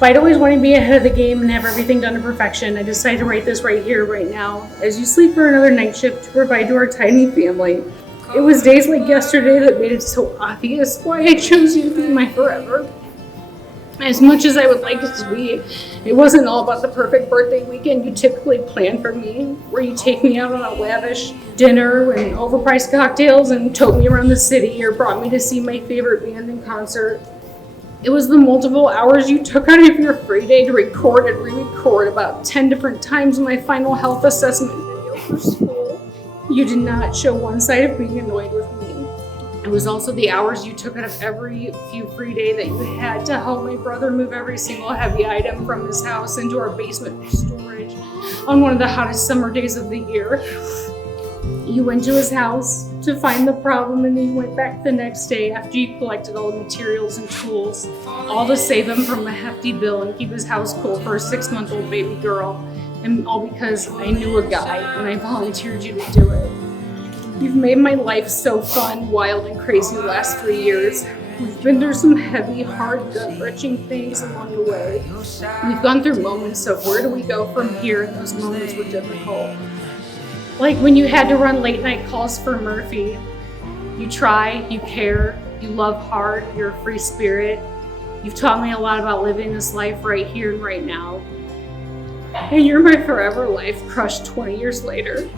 Despite always wanting to be ahead of the game and have everything done to perfection, I decided to write this right here, right now, as you sleep for another night shift to provide to our tiny family. It was days like yesterday that made it so obvious why I chose you to be my forever. As much as I would like it to be, it wasn't all about the perfect birthday weekend you typically plan for me, where you take me out on a lavish dinner and overpriced cocktails and tote me around the city or brought me to see my favorite band in concert. It was the multiple hours you took out of your free day to record and re-record about 10 different times my final health assessment video for school. You did not show one side of being annoyed with me. It was also the hours you took out of every few free day that you had to help my brother move every single heavy item from his house into our basement for storage on one of the hottest summer days of the year. You went to his house to find the problem, and then you went back the next day after you collected all the materials and tools, all to save him from a hefty bill and keep his house cool for a 6-month-old baby girl, and all because I knew a guy and I volunteered you to do it. You've made my life so fun, wild, and crazy the last 3 years. We've been through some heavy, hard, gut-wrenching things along the way. We've gone through moments of where do we go from here, and those moments were difficult. Like when you had to run late night calls for Murphy. You try, you care, you love hard, you're a free spirit. You've taught me a lot about living this life right here and right now. And you're my forever life crushed 20 years later.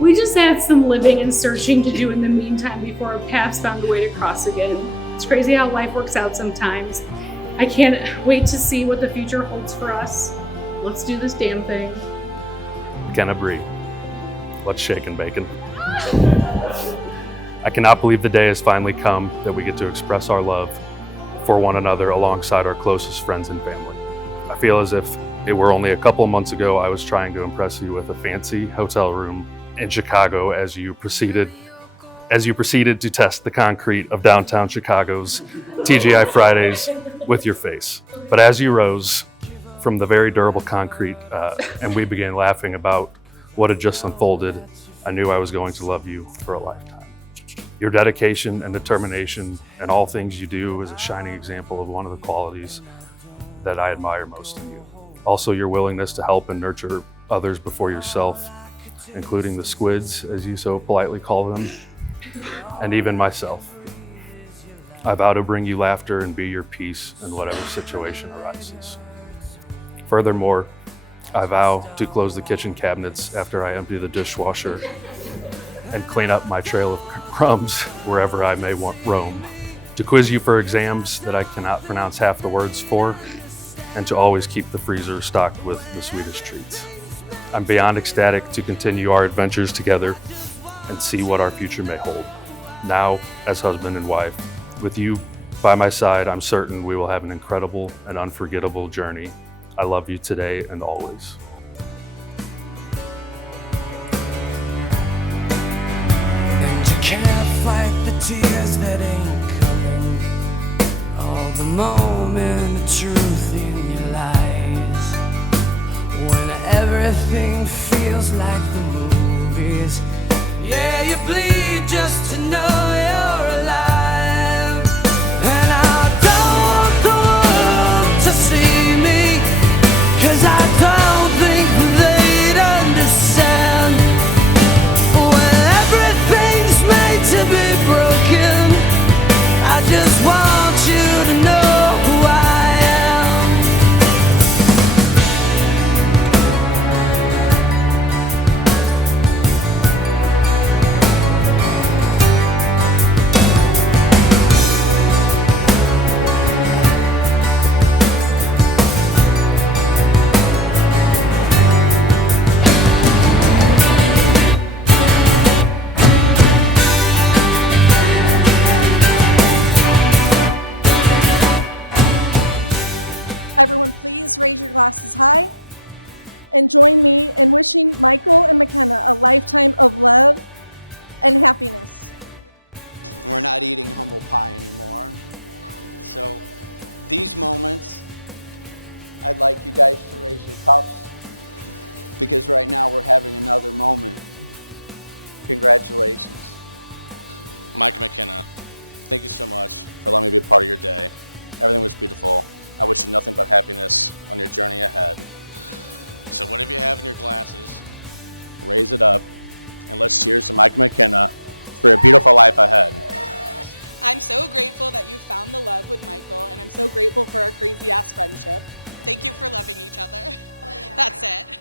We just had some living and searching to do in the meantime before our paths found a way to cross again. It's crazy how life works out sometimes. I can't wait to see what the future holds for us. Let's do this damn thing. McKenna let's shake and bacon. I cannot believe the day has finally come that we get to express our love for one another alongside our closest friends and family. I feel as if it were only a couple of months ago I was trying to impress you with a fancy hotel room in Chicago as you proceeded to test the concrete of downtown Chicago's TGI Fridays with your face. But as you rose from the very durable concrete and we began laughing about what had just unfolded, I knew I was going to love you for a lifetime. Your dedication and determination in all things you do is a shining example of one of the qualities that I admire most in you. Also, your willingness to help and nurture others before yourself, including the squids, as you so politely call them, and even myself. I vow to bring you laughter and be your peace in whatever situation arises. Furthermore, I vow to close the kitchen cabinets after I empty the dishwasher and clean up my trail of crumbs wherever I may roam, to quiz you for exams that I cannot pronounce half the words for, and to always keep the freezer stocked with the sweetest treats. I'm beyond ecstatic to continue our adventures together and see what our future may hold. Now, as husband and wife, with you by my side, I'm certain we will have an incredible and unforgettable journey. I love you today and always. And you can't fight the tears that ain't coming, all the moment of truth in your eyes, when everything feels like the movies. Yeah, you bleed just to know you're alive. And I don't want the world to see me, 'cause I don't think they'd understand. When everything's made to be broken, I just want you to know who I am. Everyone, please raise your glasses high and join me in wishing Michael and McKenna a lifetime of love and happiness. We're not eating humble pie anymore. So these moments, I'd like you guys to raise your cups, because right now we're having another moment. Congratulations. Mike McKenna, thank you so much for letting me be a part of your day. Everything was beautiful. I wish you nothing but happiness on your journey ahead. So whatever you have in your glasses, raise it up, and let's cheers to Mike and McKenna for a beautiful life ahead. I'm so grateful that you found the love with Michael, and I'm so grateful for our crazy-ass friendship. Thank you for loving each other. That's it.